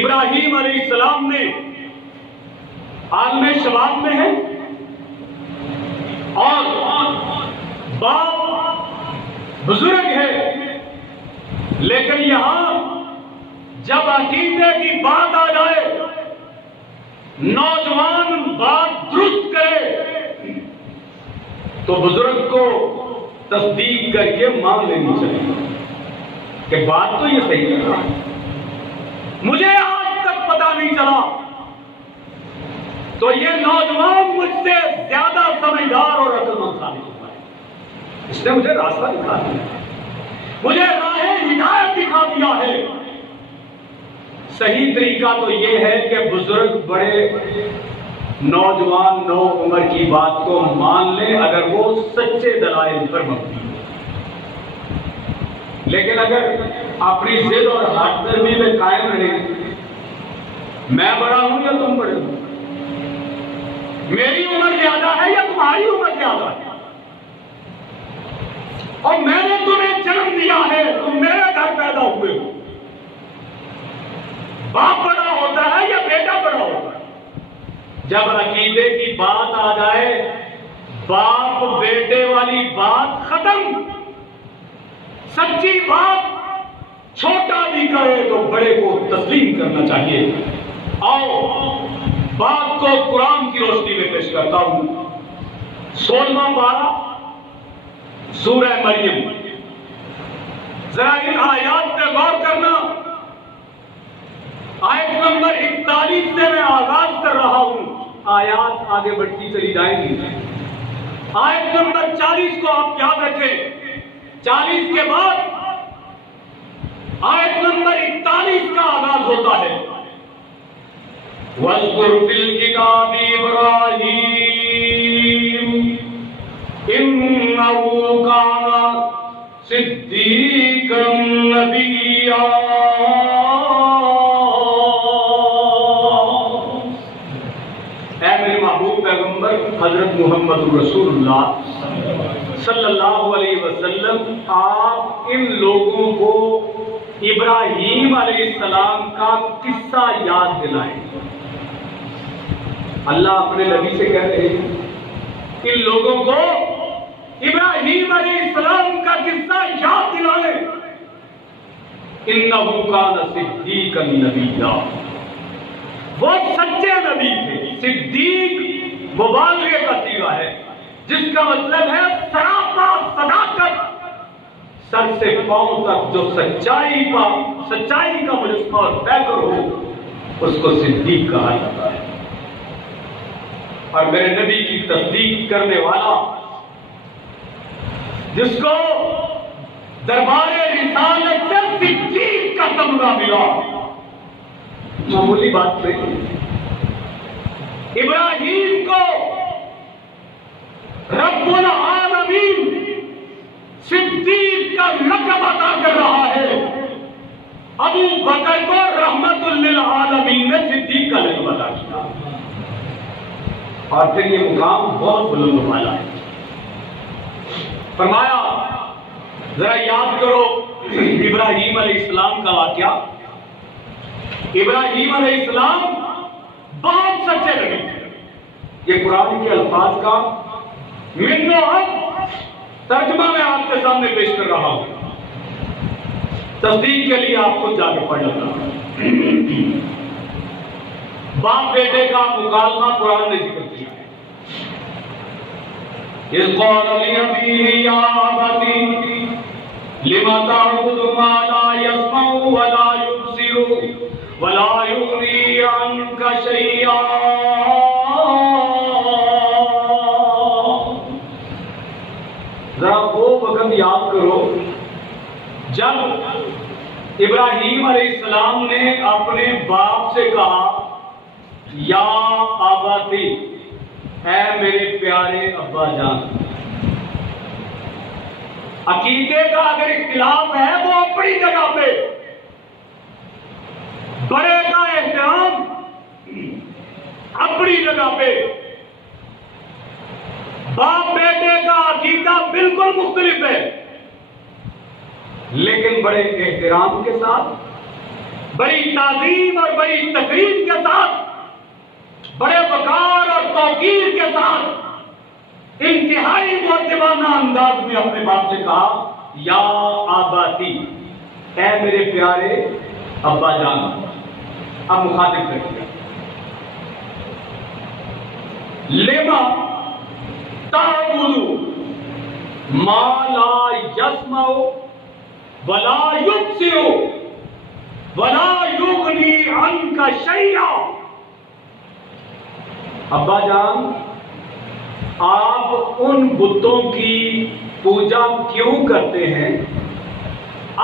ابراہیم علیہ السلام نے عالم شباب میں ہے اور باپ بزرگ ہے، لیکن یہاں جب عقیدے کی بات آ جائے، نوجوان بات درست کرے تو بزرگ کو تصدیق کر کے مان لینی چاہیے کہ بات تو یہ صحیح کر رہا ہے، مجھے آج تک پتا نہیں چلا تو یہ نوجوان مجھ سے زیادہ سمجھدار اور عقل مند ثابت ہوتا ہے، اس نے مجھے راستہ دکھا دیا، مجھے راہ ہدایت دکھا دیا ہے۔ صحیح طریقہ تو یہ ہے کہ بزرگ بڑے نوجوان نو عمر کی بات کو مان لیں اگر وہ سچے دلائل پر مبنی ہو، لیکن اگر اپنی ضد اور ہٹ درمی میں قائم رہے، میں بڑا ہوں یا تم بڑے ہو، میری عمر زیادہ ہے یا تمہاری عمر زیادہ ہے، اور میں نے تمہیں جنم دیا ہے، تم میرے گھر پیدا ہوئے ہو، باپ بڑا ہوتا ہے یا بیٹا بڑا ہوتا ہے؟ جب عقیدے کی بات آ جائے، باپ بیٹے والی بات ختم، سچی بات چھوٹا بھی کرے تو بڑے کو تسلیم کرنا چاہیے۔ آؤ بات کو قرآن کی روشنی میں پیش کرتا ہوں۔ 16واں پارہ سورہ مریم، ذرا ان آیات پہ غور کرنا۔ آیت نمبر 41 سے میں آغاز کر رہا ہوں، آیات آگے بڑھتی چلی جائیں گی۔ آیت نمبر 40 کو آپ یاد رکھیں، 40 کے بعد آیت نمبر 41 کا آغاز ہوتا ہے۔ وَاذْكُرْ فِي الْكِتَابِ إِبْرَاهِيمَ إِنَّهُ كَانَ صِدِّيقًا نَبِيًّا۔ اے میرے محبوب پیغمبر حضرت محمد رسول اللہ صلی اللہ علیہ وسلم، آپ ان لوگوں کو ابراہیم علیہ السلام کا قصہ یاد دلائیں۔ اللہ اپنے نبی سے کہہ رہے ہیں ان لوگوں کو ابراہیم علیہ السلام کا قصہ یاد دلائیں۔ انہ کان صدیقا نبیّا، وہ سچے نبی تھے۔ صدیق مبالغے کا صیغہ ہے جس کا مطلب ہے سراپا صداقت، سر سے پاؤں تک جو سچائی کا مجسمہ اور پیکر ہو اس کو صدیق کہا جاتا ہے۔ اور میرے نبی کی تصدیق کرنے والا، جس کو دربار رسالت سے صدیق کا تمغہ ملا، معمولی بات نہیں۔ ابراہیم کو رب العالمین صدیق کا لقب عطا کر رہا ہے، ابو بکر کو رحمت للعالمین نے صدیق کا لقب عطا کیا، اور پھر یہ مقام بہت بلند والا ہے۔ فرمایا ذرا یاد کرو ابراہیم علیہ السلام کا واقعہ۔ ابراہیم علیہ السلام بہت سچے نبی تھے۔ یہ قرآن کے الفاظ کا من و حق ترجمہ میں آپ کے سامنے پیش کر رہا ہوں، تصدیق کے لیے آپ خود جا کے پڑھ لینا۔ باپ بیٹے کا مکالمہ قرآن نے ذکر کیا ہے۔ اذ قال لأبيه يا أبت لم تعبد ما لا يسمع ولا يبصر ولا يغني عنك شيئا۔ ذرا وہ وقت یاد کرو جب ابراہیم علیہ السلام نے اپنے باپ سے کہا یا اباتی، اے میرے پیارے ابا جان۔ عقیدے کا اگر اختلاف ہے وہ اپنی جگہ پہ، بڑے کا احترام اپنی جگہ پہ، باپ بیٹے کا عقیدہ بالکل مختلف ہے، لیکن بڑے احترام کے ساتھ بڑی تعظیم اور بڑی تقریم کے ساتھ، بڑے وقار اور توقیر کے ساتھ انتہائی مؤدبانہ انداز میں اپنے باپ سے کہا یا آباتی، اے میرے پیارے ابا جان. اب مخاطب کر دیا لما تعبدو ما لا یسمع ولا یبصر ولا یغنی عنک شیئا. ابا جان، آپ ان بتوں کی پوجا کیوں کرتے ہیں؟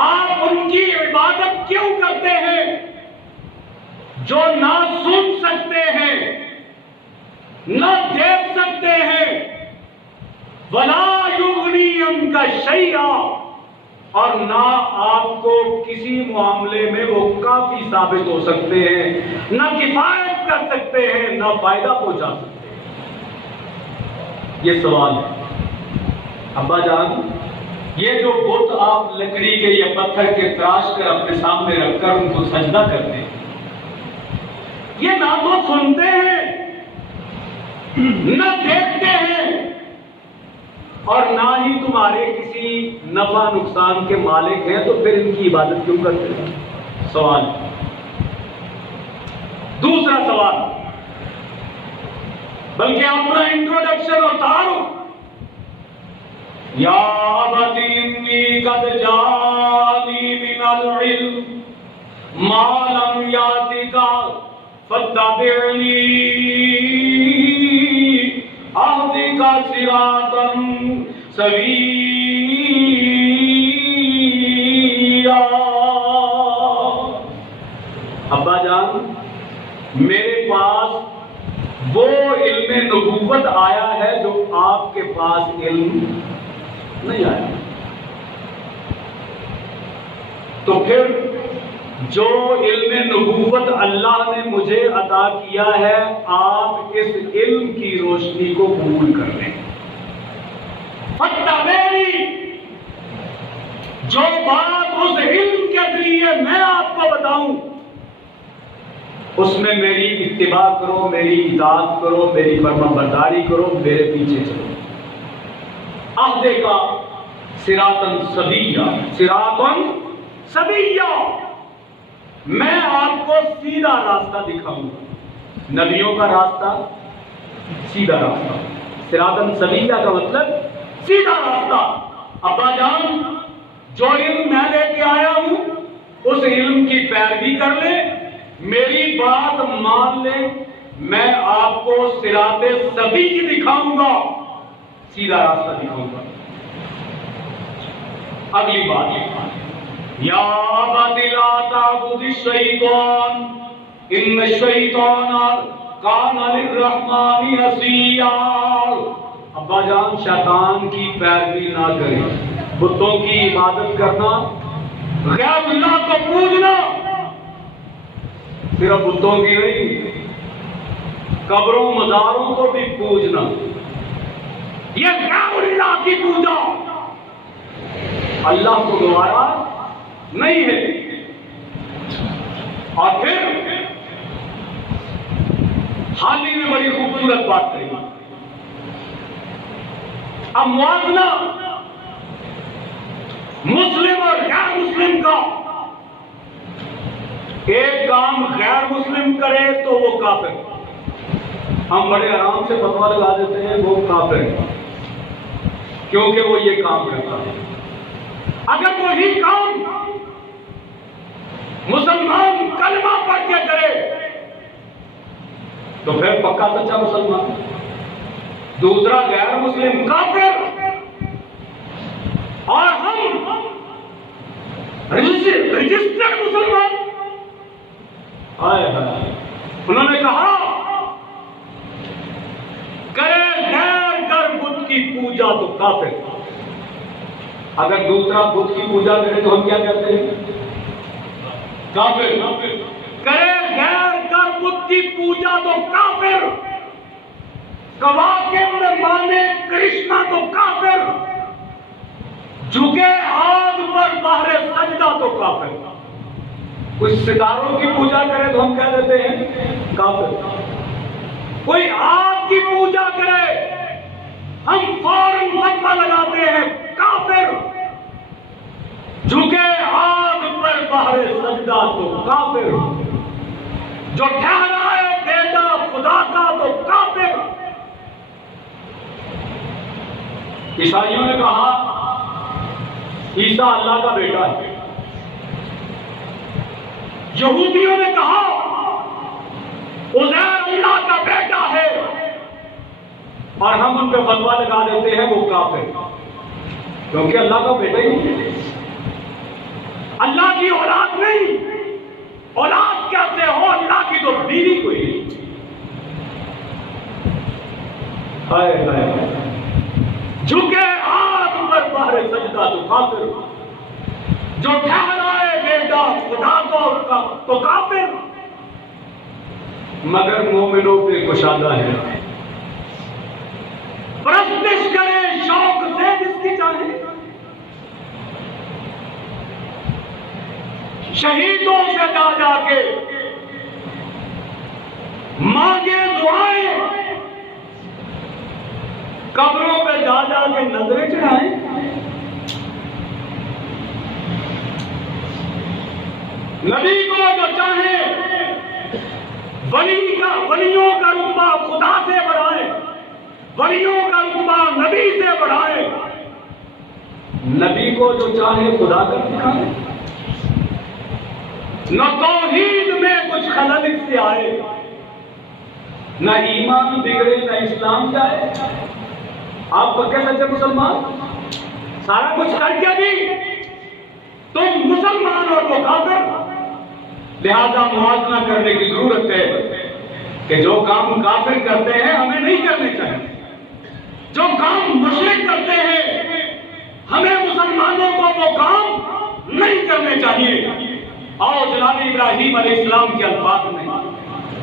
آپ ان کی عبادت کیوں کرتے ہیں جو نہ سن سکتے ہیں، نہ دیکھ سکتے ہیں، ولا یغنی عنک شیئا، اور نہ آپ کو کسی معاملے میں وہ کافی ثابت ہو سکتے ہیں، نہ کفایت کر سکتے ہیں، نہ فائدہ پہنچا سکتے ہیں. یہ سوال ہے. ابا جان، یہ جو بت آپ لکڑی کے یا پتھر کے تراش کر اپنے سامنے رکھ کر ان کو سجدہ کرتے ہیں، یہ نہ تو سنتے ہیں، نہ دیکھتے ہیں، اور نہ ہی تمہارے کسی نفع نقصان کے مالک ہیں، تو پھر ان کی عبادت کیوں کرتے ہیں؟ سوال. دوسرا سوال، بلکہ اپنا انٹروڈکشن اور تعارف. یا ابت انی قد جانی من العلم ما لم یاتک فاتبعنی اہدک صراطا سویا. ابا جان، میرے پاس وہ علم نبوت آیا ہے جو آپ کے پاس علم نہیں آیا. تو پھر جو علم نبوت اللہ نے مجھے عطا کیا ہے، آپ اس علم کی روشنی کو قبول کر لیں. فاتبعنی، جو بات اس علم کے ذریعے میں آپ کو بتاؤں اس میں میری اتباع کرو، میری اطاعت کرو، میری فرما برداری کرو، میرے پیچھے چلو. عہدے کا صراطاً سویا، صراطاً سویا، میں آپ کو سیدھا راستہ دکھاؤں گا. نبیوں کا راستہ سیدھا راستہ، صراطاً سویا کا مطلب سیدھا راستہ. ابا جان، جو علم میں لے کے آیا ہوں اس علم کی پیروی کر لیں، میری بات مان لیں، میں آپ کو صراط سوی دکھاؤں گا، سیدھا راستہ دکھاؤں گا. اگلی بات، یا ابت لا تعبد الشیطان ان الشیطان کان للرحمن عصیا. ابا جان، شیطان کی پیروی نہ کریں. بتوں کی عبادت کرنا، غیر اللہ کو پوجنا، صرف بتوں کی نہیں، قبروں مزاروں کو بھی پوجنا، یہ غیر اللہ کی پوجا اللہ کو گوارا نہیں ہے. اور پھر حال ہی میں بڑی خوبصورت بات کہی. اب موازنہ مسلم اور غیر مسلم کا، ایک کام غیر مسلم کرے تو وہ کافر. ہم بڑے آرام سے فتویٰ لگا دیتے ہیں وہ کافر ہے کیونکہ وہ یہ کام کرتا ہے. اگر وہی کام مسلمان کلمہ پڑھ کے کرے تو پھر پکا سچا مسلمان. دوسرا غیر مسلم کافر، اور ہم رجسٹرڈ مسلمان. انہوں نے کہا کرے غیر کر بت کی پوجا تو کافر. اگر دوسرا بت کی پوجا کرے تو ہم کیا کہتے ہیں؟ کافر. کرے غیر کر بت کی پوجا تو کافر. کواکب میں مانے کرشنا تو کافر. جھکے آگ پر باہر سجدہ تو کافر. کوئی ستاروں کی پوجا کرے تو ہم کہہ دیتے ہیں کافر، کوئی آگ کی پوجا کرے ہم فوراً فتویٰ لگاتے ہیں کافر، جھکے آگ پر بہر سجدہ تو کافر، جو ٹھہرائے بیٹا خدا کا تو کافر۔ عیسائیوں نے کہا عیسیٰ اللہ کا بیٹا ہے، یہودیوں نے کہا عزیر اللہ کا بیٹا ہے، اور ہم ان پہ فتویٰ لگا دیتے ہیں وہ کافر، کیونکہ اللہ کا بیٹا ہی نہیں، اللہ کی اولاد نہیں، اولاد کیسے ہو، اللہ کی تو بیوی کوئی نہیں۔ ہائے ہائے، جھکے آگ پر بہر سجدہ تو کافر، جو ٹھہرائے بیٹا خدا کو تو کافر۔ مگر مومنوں پہ کشادہ ہے، پرستش کرے شوق سے جس کی چاہے، شہیدوں سے جا جا کے مانگے دعائیں، قبروں پہ جا جا کے نظریں چڑھائیں، نبی کو جو چاہے ولیوں کا رتبہ خدا سے بڑھائے، ولیوں کا رتبہ نبی سے بڑھائے، نبی کو جو چاہے خدا کر دکھائے، نہ توحید میں کچھ خلل اس سے آئے، نہ ایمان بگڑے نہ اسلام جائے۔ آپ پکے سچے مسلمان، سارا کچھ کر کے بھی تم مسلمان اور وہ کافر، لہذا موازنہ کرنے کی ضرورت ہے کہ جو کام کافر کرتے ہیں ہمیں نہیں کرنے چاہیے، جو کام مشرک کرتے ہیں ہمیں مسلمانوں کو وہ کام نہیں کرنے چاہیے۔ اور جناب ابراہیم علیہ السلام کے الفاظ میں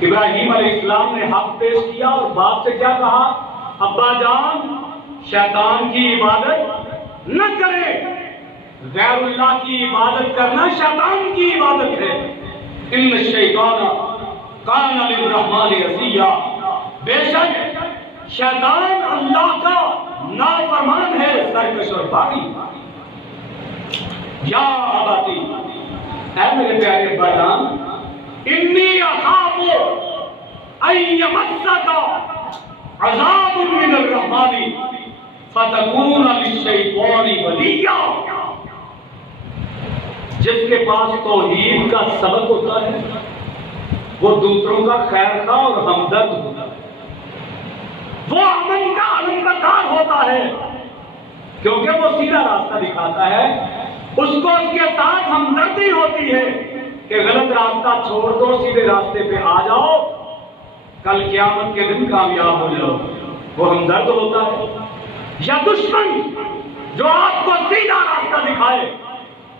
ابراہیم علیہ السلام نے حق پیش کیا اور باپ سے کیا کہا؟ ابا جان، شیطان کی عبادت نہ کرے، غیر اللہ کی عبادت کرنا شیطان کی عبادت ہے۔ ان الشیطان کان للرحمن عصیا، بے شک شیطان اللہ کا نافرمان ہے، سرکش اور باغی۔ یا اباتی، اے میرے پیارے ابا جان، انی اخاف ان یمسک عذاب من الرحمن فتکون للشیطان ولیا۔ جس کے پاس توحید کا سبق ہوتا ہے وہ دوسروں کا خیر خواہ اور ہمدرد ہوتا ہے، وہ امن کا علمبردار ہوتا ہے، کیونکہ وہ سیدھا راستہ دکھاتا ہے، اس کو اس کے ساتھ ہمدردی ہوتی ہے کہ غلط راستہ چھوڑ دو، سیدھے راستے پہ آ جاؤ، کل قیامت کے دن کامیاب ہو جاؤ، وہ ہمدرد ہوتا ہے۔ یا دشمن جو آپ کو سیدھا راستہ دکھائے،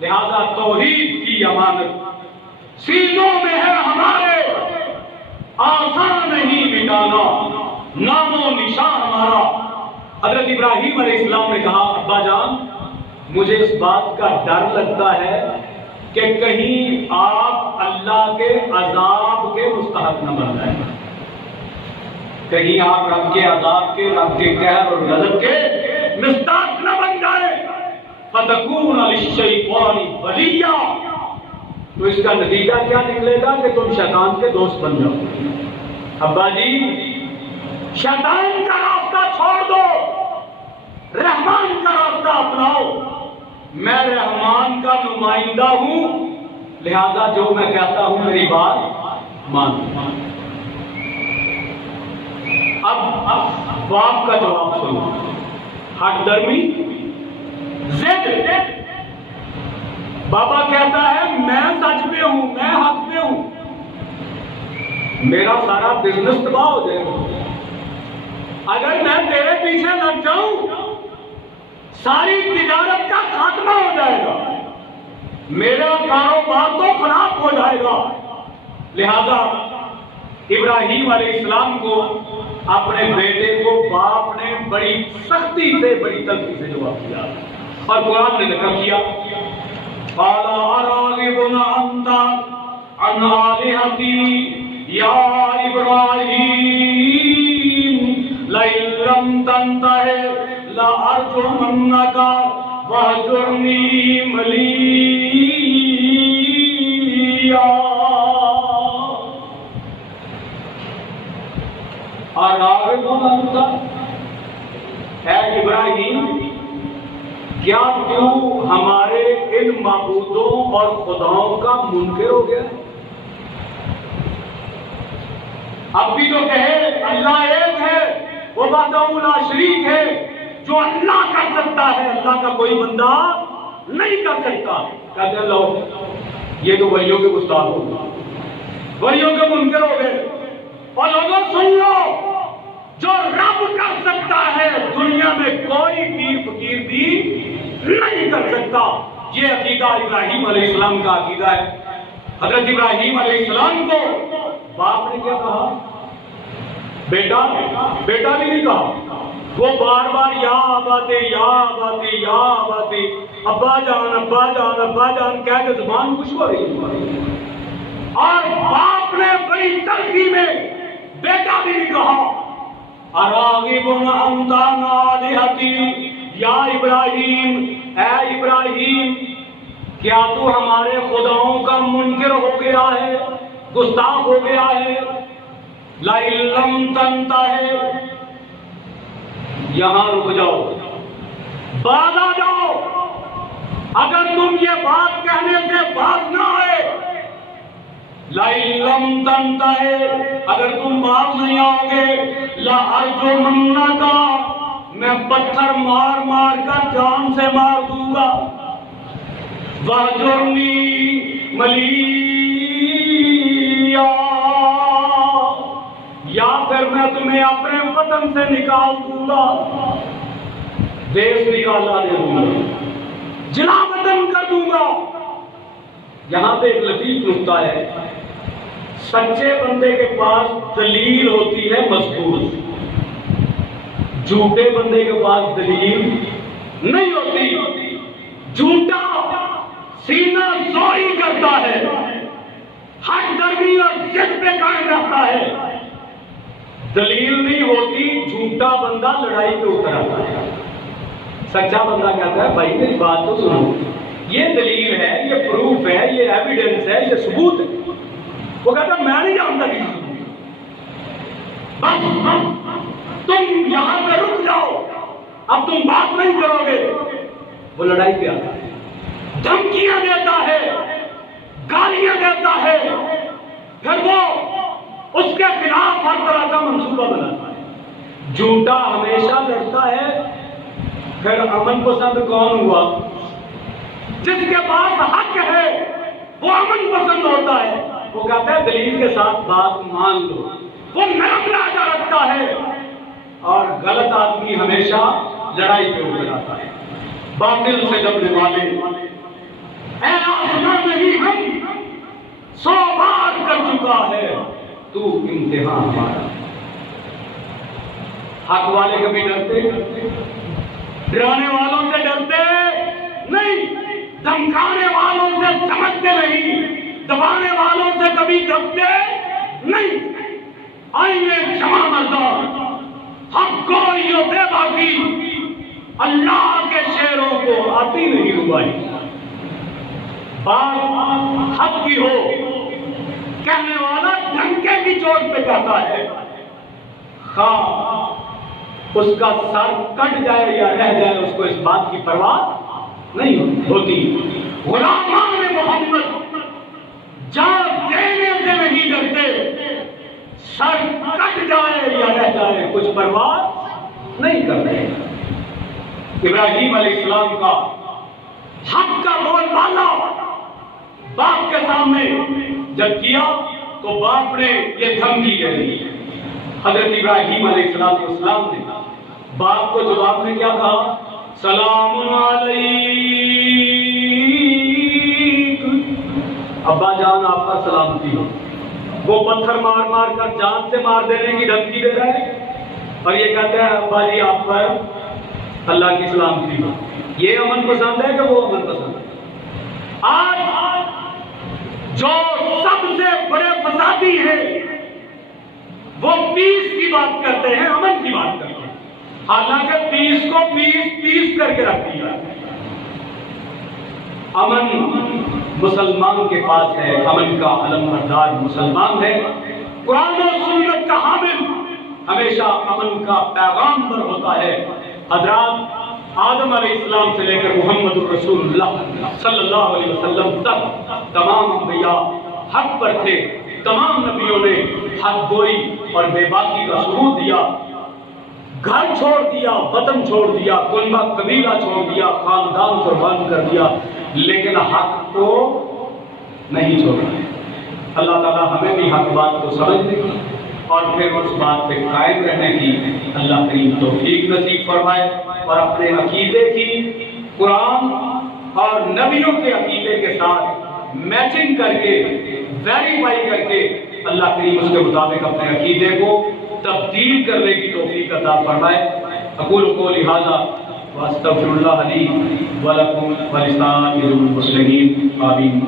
لہذا توحید کی امانت سینوں میں ہے ہمارے، آسان نہیں مٹانا، نام و نشان ہمارا۔ حضرت ابراہیم علیہ السلام نے کہا ابا جان، مجھے اس بات کا ڈر لگتا ہے کہ کہیں آپ اللہ کے عذاب کے مستحق نہ بن جائیں، کہیں آپ رب کے عذاب کے، رب کے قہر اور غضب کے مستحق نہ بن جائیں، فتکون للشیطان ولیا۔ تو اس کا نتیجہ کیا نکلے گا کہ تم شیطان کے دوست بن جاؤ۔ ابا جی، شیطان کا راستہ چھوڑ دو، رحمان کا راستہ اپناؤ۔ میں رحمان کا نمائندہ ہوں، لہذا جو میں کہتا ہوں میری بات مانو۔ اب باپ کا جواب سنو، ہٹ درمی، ضد۔ بابا کہتا ہے میں سچ پہ ہوں، میں حق پہ ہوں، میرا سارا بزنس تباہ ہو جائے گا اگر میں تیرے پیچھے لگ جاؤں، ساری تجارت کا خاتمہ ہو جائے گا، میرا کاروبار تو فلاپ ہو جائے گا۔ لہذا ابراہیم علیہ السلام کو اپنے بیٹے کو باپ نے بڑی سختی سے، بڑی تلخی سے جواب دیا، اور قرآن نے ذکر کیا قال اراغب انت عن آلهتي یا ابراہیم لئن لم تنتہ لأرجمنک واہجرنی ملیا۔ اراغب انت اے ابراہیم، کیا تو ہمارے ان معبودوں اور خداؤں کا منکر ہو گیا؟ اب بھی تو کہے اللہ ایک ہے، وہ وحدہ لا شریک ہے، جو اللہ کر سکتا ہے اللہ کا کوئی بندہ نہیں کر سکتا۔ کہتے ہیں لو یہ تو ولیوں کے گستاخ ہو گئے، ولیوں کے منکر ہو گئے۔ اور لوگوں سن لو، جو رب کر سکتا ہے دنیا میں کوئی پیر فقیر بھی نہیں کر سکتا۔ یہ عقیدہ ابراہیم علیہ السلام کا عقیدہ ہے۔ حضرت ابراہیم علیہ السلام کو باپ نے کیا کہا؟ بیٹا بیٹا بھی نہیں کہا، وہ بار بار یا آباتے یا آباتے یا آباتے، ابا جان ابا جان ابا جان کہہ کے زبان خوش ہو رہی ہے۔ اور باپ نے بڑی تلخی میں بیٹا بھی نہیں کہا۔ اراغب انت عن آلہتی یا ابراہیم، اے ابراہیم کیا تو ہمارے خداؤں کا منکر ہو گیا ہے، گستاخ ہو گیا ہے؟ لئن لم تنتہ، یہاں رک جاؤ، باز آ جاؤ۔ اگر تم یہ بات کہنے سے باز نہ آئے، لئن لم تنتہ، اگر تم باز نہیں آؤ گے، لأرجمنک، میں پتھر مار مار کر جان سے مار دوں گا، واہجرنی ملیا، یا پھر میں تمہیں اپنے وطن سے نکال دوں گا، دیش نکالا دے دوں گا، جلا وطن کر دوں گا۔ یہاں پہ ایک لطیف نکتہ ہے، سچے بندے کے پاس دلیل ہوتی ہے مضبوط، جھوٹے بندے کے پاس دلیل نہیں ہوتی۔ جھوٹا سینہ زوری کرتا ہے، حق درمی اور ضد پہ قائم رہتا ہے، دلیل نہیں ہوتی، جھوٹا بندہ لڑائی پہ اتر آتا ہے۔ سچا بندہ کہتا ہے بھائی میری بات تو سنو، یہ دلیل ہے، یہ پروف ہے، یہ ایویڈنس ہے، یہ ثبوت ہے۔ وہ کہتا ہے میں نہیں جانتا کسی کو، بس تم یہاں پہ رک جاؤ، اب تم بات نہیں کرو گے۔ وہ لڑائی پہ آتا ہے، دھمکیاں دیتا ہے، گالیاں دیتا ہے، پھر وہ اس کے خلاف ہر طرح کا منصوبہ بناتا ہے۔ جھوٹا ہمیشہ لڑتا ہے۔ پھر امن پسند کون ہوا؟ جس کے پاس حق ہے وہ امن پسند ہوتا ہے، وہ کہتا ہے دلیل کے ساتھ بات مان لو، وہ نرم لہجہ رکھتا ہے۔ اور غلط آدمی ہمیشہ لڑائی پہ اتر آتا ہے، باطل سے دبنے والے۔ اے آسمان نہیں ہم 100 بار کر چکا ہے تو امتحان ہمارا۔ حق والے کبھی ڈرتے؟ ڈرانے والوں سے ڈرتے نہیں، دھمکانے والوں سے دھمکتے نہیں، دبانے والوں سے کبھی دبتے نہیں۔ آئیے جمع مردان، حق کوئی و بے باقی، اللہ کے شیروں کو آتی نہیں ربائی۔ بات حق کی ہو، کہنے والا ڈنکے کی چوٹ پہ کہتا ہے، خواہ اس کا سر کٹ جائے یا رہ جائے اس کو اس بات کی پرواہ نہیں ہوتی۔ غلامان محمد جان دینے سے نہیں ڈرتے، سر کٹ جائے یا رہ جائے کچھ پرواہ نہیں کرتے۔ ابراہیم علیہ السلام کا حق کا بول بالا باپ کے سامنے جب کیا تو باپ نے یہ دھمکی دی۔ حضرت ابراہیم علیہ السلام نے باپ کو جواب میں کیا کہا؟ سلام علیک، ابا جان آپ کا سلامتی ہو۔ وہ پتھر مار مار کر جان سے مار دینے کی دھمکی دے رہا ہے اور یہ کہتا ہے ابا جی آپ پر اللہ کی سلامتی ہو۔ یہ امن پسند ہے کہ وہ امن پسند ہے؟ آج جو سب سے بڑے فسادی ہیں وہ پیس کی بات کرتے ہیں، امن کی بات کرتے ہیں، حالانکہ پیس کو پیس کر کے رکھ دیا۔ امن مسلمان کے پاس ہے، امن کا علمبردار مسلمان ہے، قرآن و سنت کا حامل ہمیشہ امن کا پیغام پر ہوتا ہے۔ حضرات آدم علیہ السلام سے لے کر محمد الرسول اللہ صلی اللہ علیہ وسلم تک تمام انبیاء حق پر تھے، تمام نبیوں نے حق گوئی اور بے باکی کا ثبوت دیا، گھر چھوڑ دیا، وطن چھوڑ دیا، کنبہ قبیلہ چھوڑ دیا، خاندان قربان کر دیا، لیکن حق کو نہیں چھوڑا۔ اللہ تعالیٰ ہمیں بھی حق بات کو سمجھنے کی اور پھر اس بات پہ قائم رہنے کی اللہ کریم توفیق نصیب فرمائے، اور اپنے عقیدے کی قرآن اور نبیوں کے عقیدے کے ساتھ میچنگ کر کے ویریفائی کر کے اللہ کریم اس کے مطابق اپنے عقیدے کو تبدیل کرنے کی توفیق عطا فرمائے۔ اقول قولی ھذا واستغفر اللہ لی ولکم ولسائر المسلمین، آمین۔